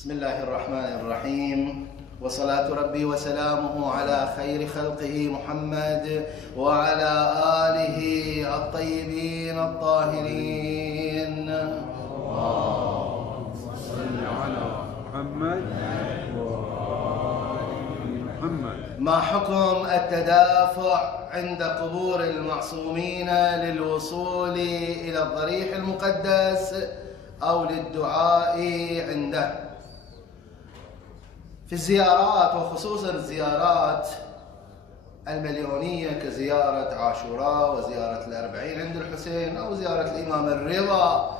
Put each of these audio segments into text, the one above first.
بسم الله الرحمن الرحيم، وصلاة ربي وسلامه على خير خلقه محمد وعلى آله الطيبين الطاهرين. اللهم صل على محمد وآل محمد. ما حكم التدافع عند قبور المعصومين للوصول إلى الضريح المقدس أو للدعاء عنده؟ في الزيارات، وخصوصا الزيارات المليونية كزيارة عاشوراء وزيارة الأربعين عند الحسين أو زيارة الإمام الرضا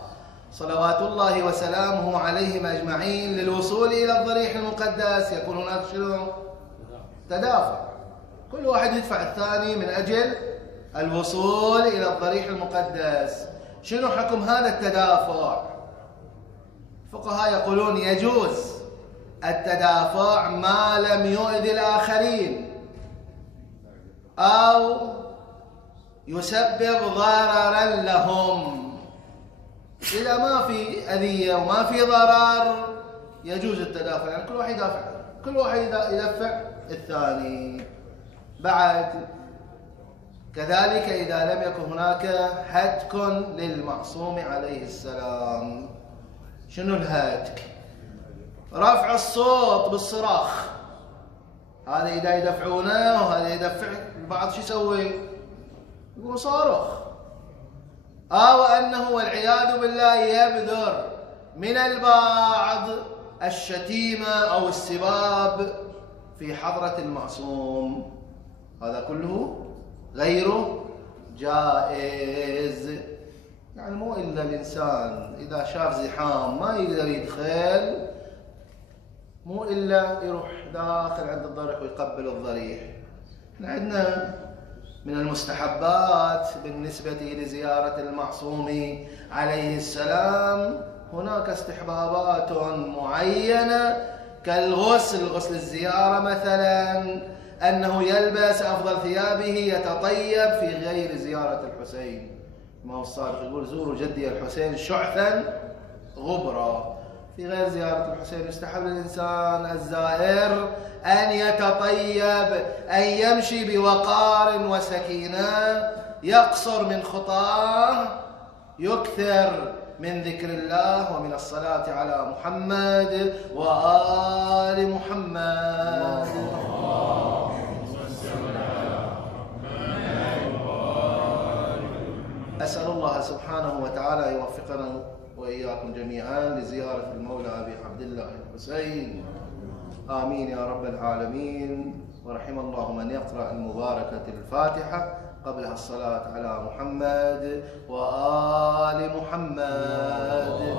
صلوات الله وسلامه عليهم أجمعين للوصول إلى الضريح المقدس، يكون هناك شنو؟ تدافع، كل واحد يدفع الثاني من أجل الوصول إلى الضريح المقدس. شنو حكم هذا التدافع؟ الفقهاء يقولون يجوز التدافع ما لم يؤذي الآخرين أو يسبب ضررا لهم. إذا ما في أذية وما في ضرر يجوز التدافع، يعني كل واحد يدافع، كل واحد يدفع الثاني. بعد كذلك إذا لم يكن هناك هتك للمعصوم عليه السلام. شنو الهتك؟ رفع الصوت بالصراخ، هذا إذا يدفعونه وهذا يدفع البعض، شو يسوي؟ يقول صارخ، أو أنه والعياذ بالله يبذر من البعض الشتيمة أو السباب في حضرة المعصوم، هذا كله غير جائز. يعني مو إلا الإنسان إذا شاف زحام ما يقدر يدخل، مو إلا يروح داخل عند الضريح ويقبل الضريح. احنا عندنا من المستحبات بالنسبة لزيارة المعصوم عليه السلام هناك استحبابات معينة كالغسل، غسل الزيارة مثلا، أنه يلبس أفضل ثيابه، يتطيب في غير زيارة الحسين. الإمام الصادق يقول زوروا جدي الحسين شعثا غبرا. في غير زيارة الحسين يستحب للإنسان الزائر أن يتطيب، أن يمشي بوقار وسكينة، يقصر من خطاه، يكثر من ذكر الله ومن الصلاة على محمد وآل محمد. أسأل الله سبحانه وتعالى يوفقنا وإياكم جميعا لزيارة المولى أبي عبد الله الحسين، آمين يا رب العالمين. ورحم الله من يقرأ المباركة الفاتحة قبلها الصلاة على محمد وآل محمد.